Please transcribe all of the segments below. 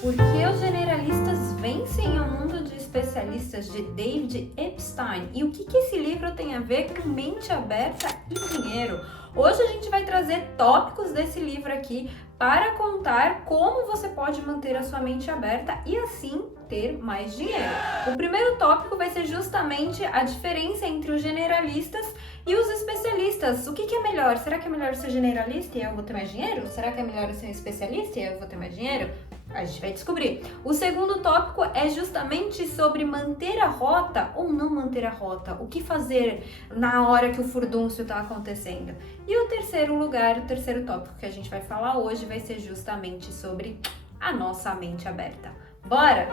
Por que os generalistas vencem o mundo de especialistas, de David Epstein? E o que esse livro tem a ver com mente aberta e dinheiro? Hoje a gente vai trazer tópicos desse livro aqui para contar como você pode manter a sua mente aberta e assim ter mais dinheiro. O primeiro tópico vai ser justamente a diferença entre os generalistas e os especialistas. O que é melhor? Será que é melhor ser generalista e eu vou ter mais dinheiro? Será que é melhor ser especialista e eu vou ter mais dinheiro? A gente vai descobrir. O segundo tópico é justamente sobre manter a rota ou não manter a rota. O que fazer na hora que o furdúncio está acontecendo. E o terceiro tópico que a gente vai falar hoje vai ser justamente sobre a nossa mente aberta. Bora?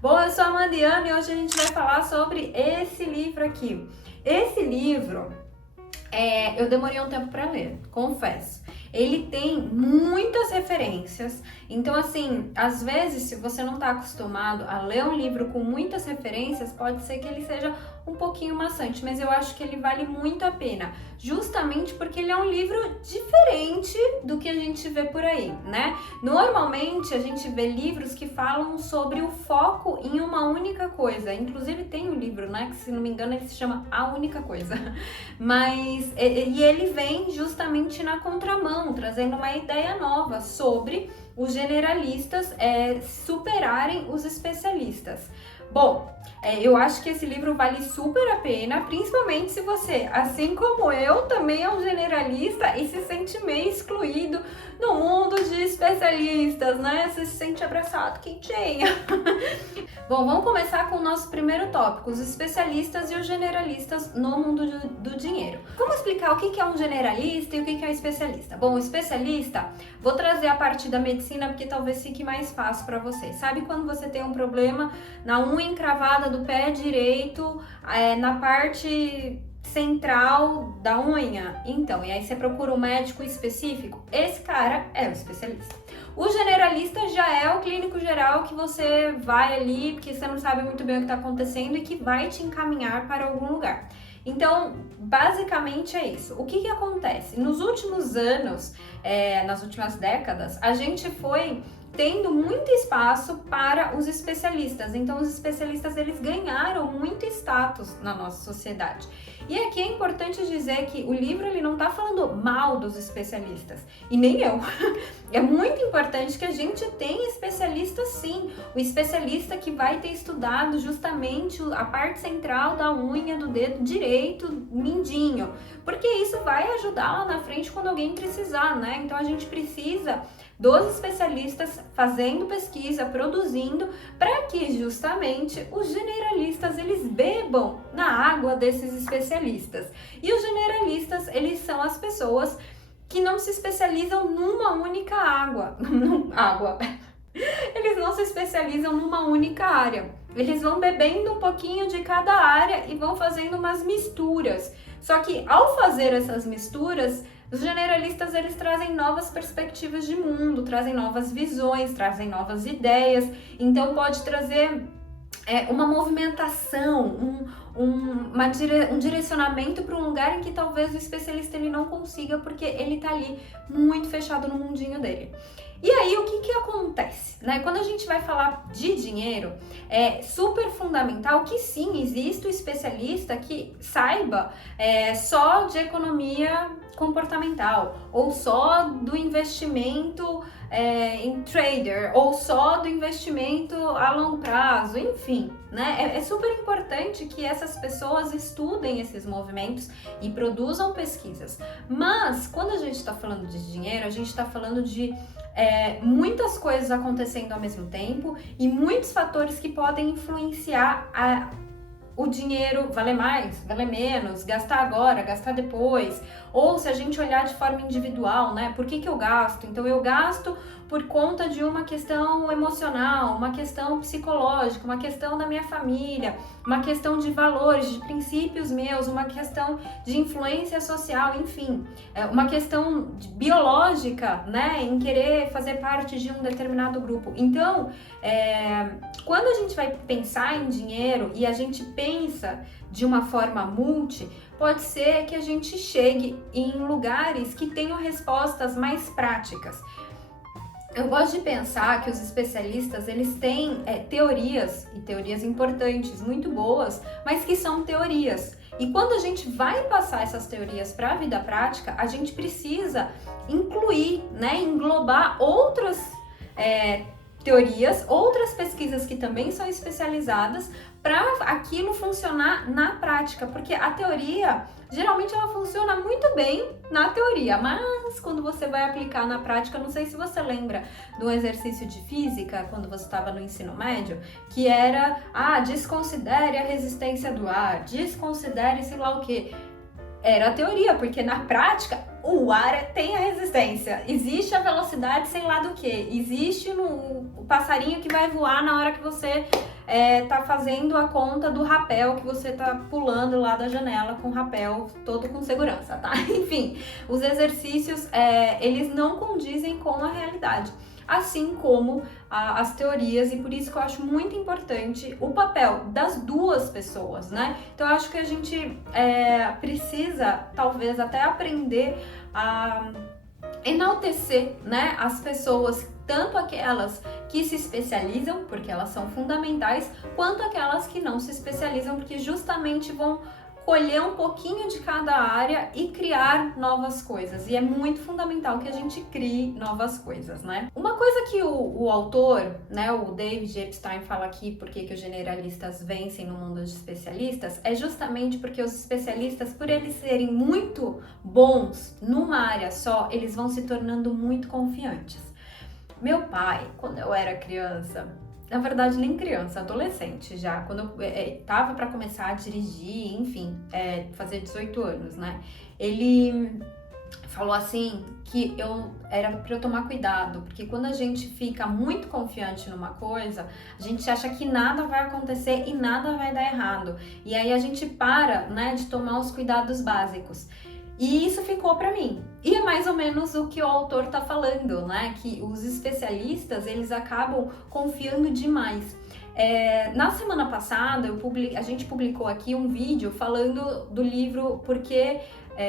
Bom, eu sou a Mandiana e hoje a gente vai falar sobre esse livro aqui. Esse livro... eu demorei um tempo para ler, confesso. Ele tem muitas referências, então assim, às vezes se você não está acostumado a ler um livro com muitas referências, pode ser que ele seja um pouquinho maçante, mas eu acho que ele vale muito a pena, justamente porque ele é um livro diferente do que a gente vê por aí, né? Normalmente a gente vê livros que falam sobre o foco em uma única coisa, inclusive tem um livro, né, que se não me engano ele se chama A Única Coisa, mas ele vem justamente na contramão, trazendo uma ideia nova sobre os generalistas superarem os especialistas. Bom, eu acho que esse livro vale super a pena, principalmente se você, assim como eu, também é um generalista e se sente meio excluído no mundo de especialistas, né? Você se sente abraçado, quentinho. Bom, vamos começar com o nosso primeiro tópico, os especialistas e os generalistas no mundo do dinheiro. Vamos explicar o que é um generalista e o que é um especialista. Bom, o especialista, vou trazer a parte da medicina porque talvez fique mais fácil para vocês. Sabe quando você tem um problema na unha encravada do pé direito, na parte central da unha? Então, e aí você procura um médico específico? Esse cara é o especialista. O generalista já é o clínico geral que você vai ali porque você não sabe muito bem o que está acontecendo e que vai te encaminhar para algum lugar. Então, basicamente é isso. O que acontece? Nos últimos anos, nas últimas décadas, a gente foi tendo muito espaço para os especialistas. Então, os especialistas, eles ganharam muito status na nossa sociedade. E aqui é importante dizer que o livro, ele não está falando mal dos especialistas, e nem eu. É muito importante que a gente tenha especialista sim, o especialista que vai ter estudado justamente a parte central da unha do dedo direito, mindinho, porque isso vai ajudar lá na frente quando alguém precisar, né? Então a gente precisa dos especialistas fazendo pesquisa, produzindo, para que justamente os generalistas eles bebam na água desses especialistas. E os generalistas, eles são as pessoas que não se especializam numa única Eles não se especializam numa única área. Eles vão bebendo um pouquinho de cada área e vão fazendo umas misturas. Só que ao fazer essas misturas, os generalistas, eles trazem novas perspectivas de mundo, trazem novas visões, trazem novas ideias. Então pode trazer uma movimentação, um direcionamento para um lugar em que talvez o especialista ele não consiga, porque ele está ali muito fechado no mundinho dele. E aí, o que acontece, né? Quando a gente vai falar de dinheiro, é super fundamental que sim, exista um especialista que saiba só de economia comportamental, ou só do investimento em trader, ou só do investimento a longo prazo, enfim, né? É super importante que essas pessoas estudem esses movimentos e produzam pesquisas. Mas, quando a gente está falando de dinheiro, a gente está falando de muitas coisas acontecendo ao mesmo tempo e muitos fatores que podem influenciar o dinheiro valer mais, valer menos, gastar agora, gastar depois, ou se a gente olhar de forma individual, né? Por que eu gasto? Então eu gasto por conta de uma questão emocional, uma questão psicológica, uma questão da minha família, uma questão de valores, de princípios meus, uma questão de influência social, enfim, uma questão biológica, né, em querer fazer parte de um determinado grupo. Então, quando a gente vai pensar em dinheiro e a gente pensa de uma forma multi, pode ser que a gente chegue em lugares que tenham respostas mais práticas. Eu gosto de pensar que os especialistas, eles têm teorias, e teorias importantes, muito boas, mas que são teorias. E quando a gente vai passar essas teorias para a vida prática, a gente precisa incluir, né, englobar outras teorias, outras pesquisas que também são especializadas para aquilo funcionar na prática, porque a teoria, geralmente ela funciona muito bem na teoria, mas quando você vai aplicar na prática, não sei se você lembra do exercício de física, quando você estava no ensino médio, que era, desconsidere a resistência do ar, desconsidere sei lá o que. Era a teoria, porque na prática o ar tem a resistência, existe a velocidade sei lá do que, existe o passarinho que vai voar na hora que você tá fazendo a conta do rapel, que você tá pulando lá da janela com o rapel todo com segurança, tá? Enfim, os exercícios, eles não condizem com a realidade, assim como as teorias, e por isso que eu acho muito importante o papel das duas pessoas, né? Então eu acho que a gente precisa, talvez, até aprender a enaltecer, né, as pessoas, tanto aquelas que se especializam, porque elas são fundamentais, quanto aquelas que não se especializam, porque justamente vão colher um pouquinho de cada área e criar novas coisas. E é muito fundamental que a gente crie novas coisas, né? Uma coisa que o autor, né, o David Epstein, fala aqui, porque que os generalistas vencem no mundo de especialistas, é justamente porque os especialistas, por eles serem muito bons numa área só, eles vão se tornando muito confiantes. Meu pai, quando eu era criança, na verdade nem criança, adolescente já, quando eu tava para começar a dirigir, enfim, fazer 18 anos, né? Ele falou assim que era para eu tomar cuidado, porque quando a gente fica muito confiante numa coisa, a gente acha que nada vai acontecer e nada vai dar errado. E aí a gente para, né, de tomar os cuidados básicos. E isso ficou para mim. E é mais ou menos o que o autor tá falando, né? Que os especialistas, eles acabam confiando demais. Na semana passada, a gente publicou aqui um vídeo falando do livro Porque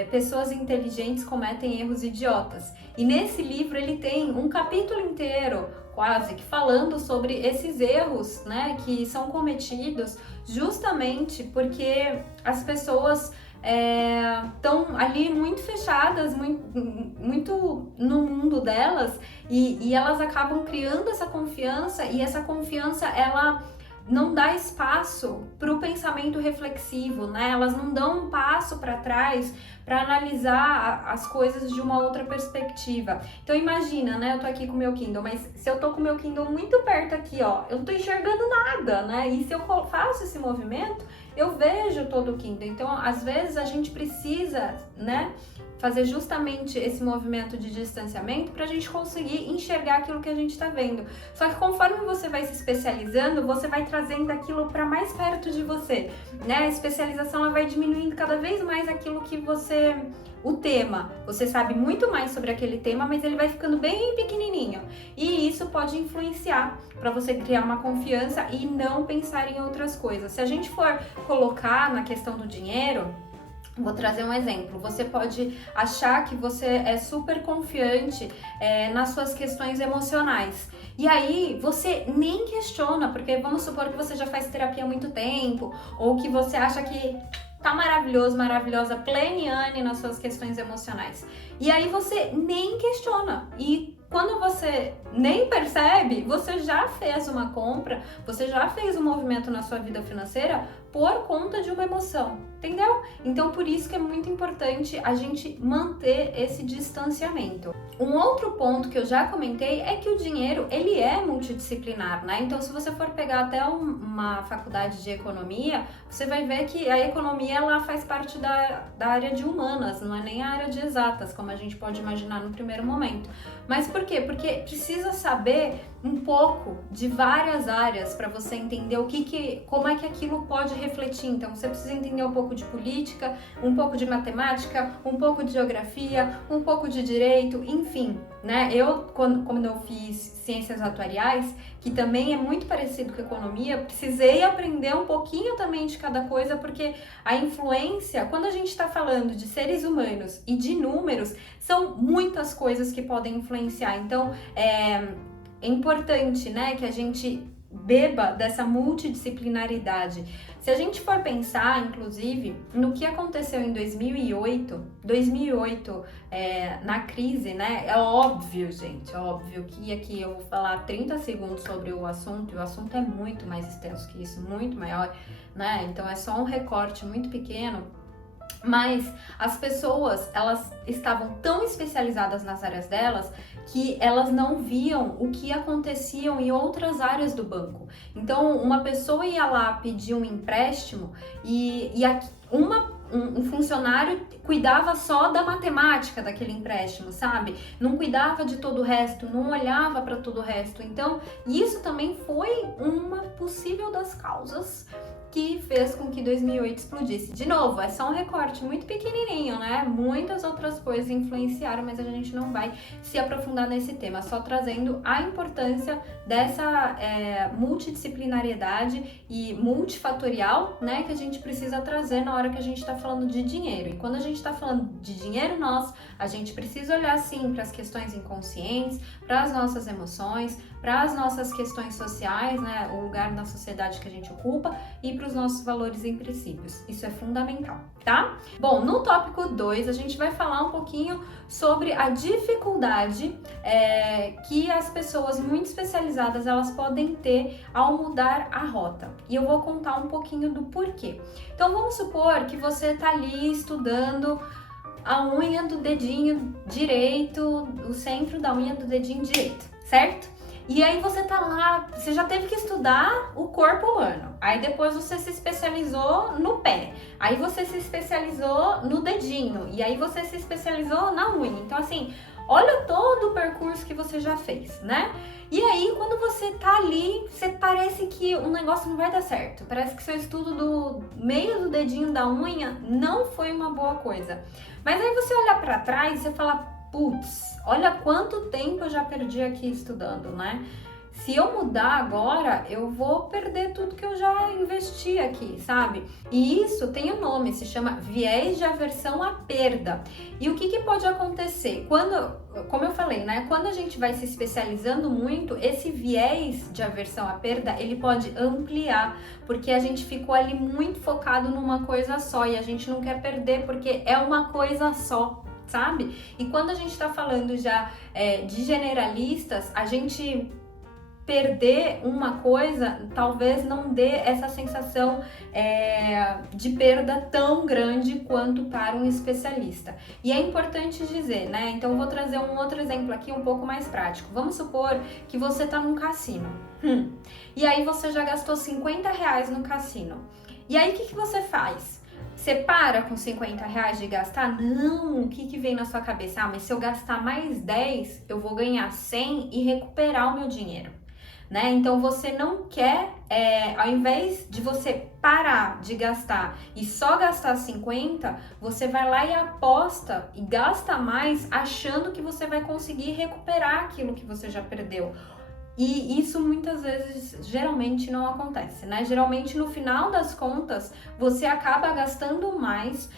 Pessoas Inteligentes Cometem Erros Idiotas. E nesse livro ele tem um capítulo inteiro, quase, que falando sobre esses erros, né? Que são cometidos justamente porque as pessoas estão ali muito fechadas, muito no mundo delas, e elas acabam criando essa confiança, e essa confiança, ela não dá espaço para o pensamento reflexivo, né? Elas não dão um passo para trás para analisar as coisas de uma outra perspectiva. Então imagina, né? Eu tô aqui com o meu Kindle, mas se eu tô com o meu Kindle muito perto aqui, ó, eu não tô enxergando nada, né? E se eu faço esse movimento, eu vejo todo o Kindle. Então, às vezes a gente precisa, né, fazer justamente esse movimento de distanciamento para a gente conseguir enxergar aquilo que a gente está vendo. Só que conforme você vai se especializando, você vai trazendo aquilo para mais perto de você, né? A especialização, ela vai diminuindo cada vez mais aquilo que o tema. Você sabe muito mais sobre aquele tema, mas ele vai ficando bem pequenininho. E isso pode influenciar para você criar uma confiança e não pensar em outras coisas. Se a gente for colocar na questão do dinheiro, vou trazer um exemplo. Você pode achar que você é super confiante nas suas questões emocionais. E aí você nem questiona, porque vamos supor que você já faz terapia há muito tempo, ou que você acha que tá maravilhoso, maravilhosa, pleniane nas suas questões emocionais. E aí você nem questiona. E quando você nem percebe, você já fez uma compra, você já fez um movimento na sua vida financeira por conta de uma emoção, entendeu? Então, por isso que é muito importante a gente manter esse distanciamento. Um outro ponto que eu já comentei é que o dinheiro, ele é multidisciplinar, né? Então, se você for pegar até uma faculdade de economia, você vai ver que a economia, ela faz parte da área de humanas, não é nem a área de exatas, como a gente pode imaginar no primeiro momento. Mas por quê? Porque precisa saber um pouco de várias áreas para você entender como é que aquilo pode refletir. Então, você precisa entender um pouco de política, um pouco de matemática, um pouco de geografia, um pouco de direito, enfim, né? Quando eu fiz ciências atuariais, que também é muito parecido com economia, precisei aprender um pouquinho também de cada coisa, porque a influência, quando a gente está falando de seres humanos e de números, são muitas coisas que podem influenciar. Então, é importante, né, que a gente beba dessa multidisciplinaridade. Se a gente for pensar, inclusive, no que aconteceu em 2008, na crise, né? É óbvio, gente, óbvio que aqui eu vou falar 30 segundos sobre o assunto, e o assunto é muito mais extenso que isso, muito maior, né? Então é só um recorte muito pequeno. Mas as pessoas, elas estavam tão especializadas nas áreas delas que elas não viam o que acontecia em outras áreas do banco. Então, uma pessoa ia lá pedir um empréstimo e um funcionário cuidava só da matemática daquele empréstimo, sabe? Não cuidava de todo o resto, não olhava para todo o resto. Então, isso também foi uma possível das causas que fez com que 2008 explodisse. De novo, é só um recorte muito pequenininho, né? Muitas outras coisas influenciaram, mas a gente não vai se aprofundar nesse tema, só trazendo a importância dessa multidisciplinariedade e multifatorial, né, que a gente precisa trazer na hora que a gente está falando de dinheiro. E quando a gente está falando de dinheiro a gente precisa olhar sim para as questões inconscientes, para as nossas emoções, para as nossas questões sociais, né, o lugar na sociedade que a gente ocupa e para os nossos valores e princípios. Isso é fundamental, tá? Bom, no tópico 2 a gente vai falar um pouquinho sobre a dificuldade que as pessoas muito especializadas elas podem ter ao mudar a rota. E eu vou contar um pouquinho do porquê. Então vamos supor que você tá ali estudando a unha do dedinho direito, o centro da unha do dedinho direito, certo? E aí você tá lá, você já teve que estudar o corpo humano, aí depois você se especializou no pé, aí você se especializou no dedinho, e aí você se especializou na unha. Então assim, olha todo o percurso que você já fez, né? E aí quando você tá ali, você parece que o negócio não vai dar certo, parece que seu estudo do meio do dedinho da unha não foi uma boa coisa. Mas aí você olha pra trás e você fala, putz, olha quanto tempo eu já perdi aqui estudando, né? Se eu mudar agora, eu vou perder tudo que eu já investi aqui, sabe? E isso tem um nome, se chama viés de aversão à perda. E o que pode acontecer? Como eu falei, né? Quando a gente vai se especializando muito, esse viés de aversão à perda, ele pode ampliar, porque a gente ficou ali muito focado numa coisa só e a gente não quer perder porque é uma coisa só, sabe? E quando a gente tá falando já de generalistas, a gente perder uma coisa talvez não dê essa sensação de perda tão grande quanto para um especialista. E é importante dizer, né? Então eu vou trazer um outro exemplo aqui um pouco mais prático. Vamos supor que você tá num cassino. E aí você já gastou R$50 no cassino. E aí o que você faz? Você para com R$50 de gastar? Não! O que vem na sua cabeça? Mas se eu gastar mais 10, eu vou ganhar 100 e recuperar o meu dinheiro, né? Então você não quer, ao invés de você parar de gastar e só gastar 50, você vai lá e aposta e gasta mais achando que você vai conseguir recuperar aquilo que você já perdeu. E isso muitas vezes, geralmente não acontece, né? Geralmente no final das contas, você acaba gastando mais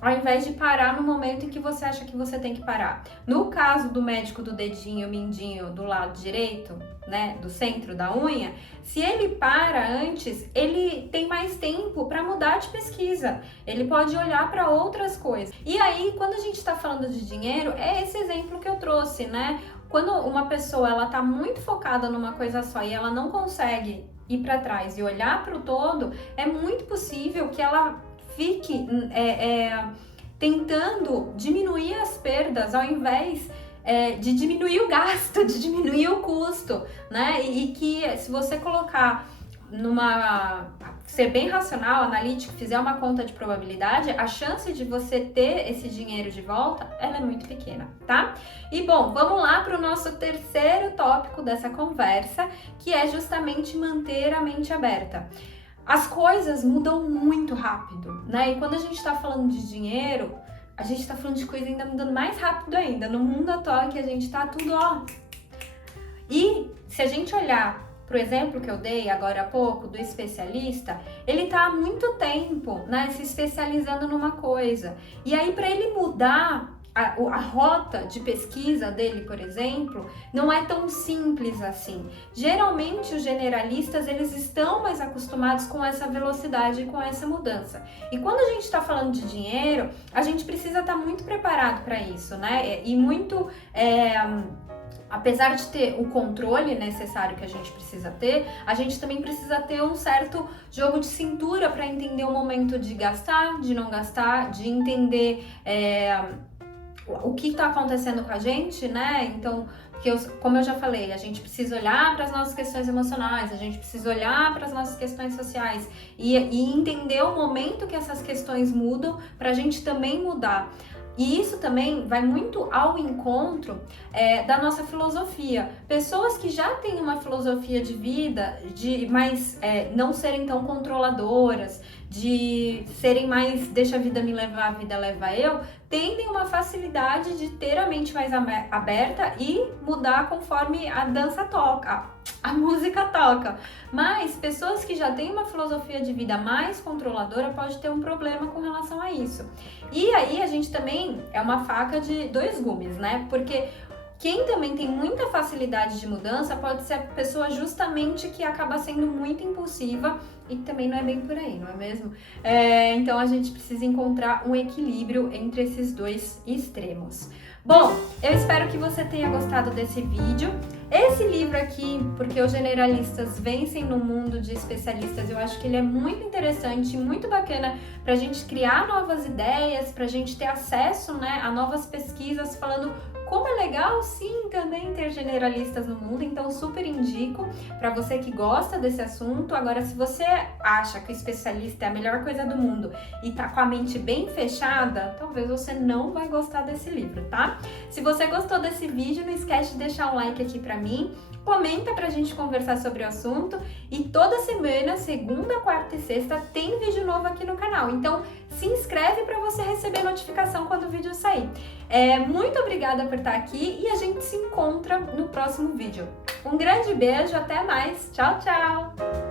ao invés de parar no momento em que você acha que você tem que parar. No caso do médico do dedinho, mindinho do lado direito, né, do centro da unha, se ele para antes, ele tem mais tempo para mudar de pesquisa. Ele pode olhar para outras coisas. E aí, quando a gente está falando de dinheiro, é esse exemplo que eu trouxe, né? Quando uma pessoa ela tá muito focada numa coisa só e ela não consegue ir para trás e olhar para o todo, é muito possível que ela fique tentando diminuir as perdas ao invés de diminuir o gasto, de diminuir o custo, né? E que se você colocar ser bem racional, analítico, fizer uma conta de probabilidade, a chance de você ter esse dinheiro de volta, ela é muito pequena, tá? E bom, vamos lá para o nosso terceiro tópico dessa conversa, que é justamente manter a mente aberta. as coisas mudam muito rápido, né? E quando a gente tá falando de dinheiro, a gente tá falando de coisa ainda mudando mais rápido ainda. No mundo atual que a gente tá, tudo, ó. E se a gente olhar pro exemplo que eu dei agora há pouco, do especialista, ele tá há muito tempo, né, se especializando numa coisa. E aí, para ele mudar a rota de pesquisa dele, por exemplo, não é tão simples assim. Geralmente os generalistas, eles estão mais acostumados com essa velocidade e com essa mudança. E quando a gente está falando de dinheiro, a gente precisa estar muito preparado para isso, né? E muito... apesar de ter o controle necessário que a gente precisa ter, a gente também precisa ter um certo jogo de cintura para entender o momento de gastar, de não gastar, de entender o que está acontecendo com a gente, né? Então, porque como eu já falei, a gente precisa olhar para as nossas questões emocionais, a gente precisa olhar para as nossas questões sociais e entender o momento que essas questões mudam para a gente também mudar. E isso também vai muito ao encontro da nossa filosofia. Pessoas que já têm uma filosofia de vida, de mais não serem tão controladoras, de serem mais deixa a vida me levar, a vida leva eu, tendem uma facilidade de ter a mente mais aberta e mudar conforme a dança toca, a música toca. Mas pessoas que já têm uma filosofia de vida mais controladora pode ter um problema com relação a isso. E aí a gente também é uma faca de dois gumes, né? Porque quem também tem muita facilidade de mudança pode ser a pessoa justamente que acaba sendo muito impulsiva e também não é bem por aí, não é mesmo? Então a gente precisa encontrar um equilíbrio entre esses dois extremos. Bom, eu espero que você tenha gostado desse vídeo. Esse livro aqui, Porque os Generalistas Vencem no Mundo de Especialistas, eu acho que ele é muito interessante, muito bacana para a gente criar novas ideias, para a gente ter acesso, né, a novas pesquisas falando como é legal, sim, também ter generalistas no mundo. Então, super indico para você que gosta desse assunto. Agora, se você acha que o especialista é a melhor coisa do mundo e tá com a mente bem fechada, talvez você não vai gostar desse livro, tá? Se você gostou desse vídeo, não esquece de deixar um like aqui para mim, comenta pra gente conversar sobre o assunto e toda semana, segunda, quarta e sexta, tem vídeo novo aqui no canal. Então, se inscreve para você receber notificação quando o vídeo sair. Muito obrigada por estar aqui e a gente se encontra no próximo vídeo. Um grande beijo, até mais. Tchau, tchau!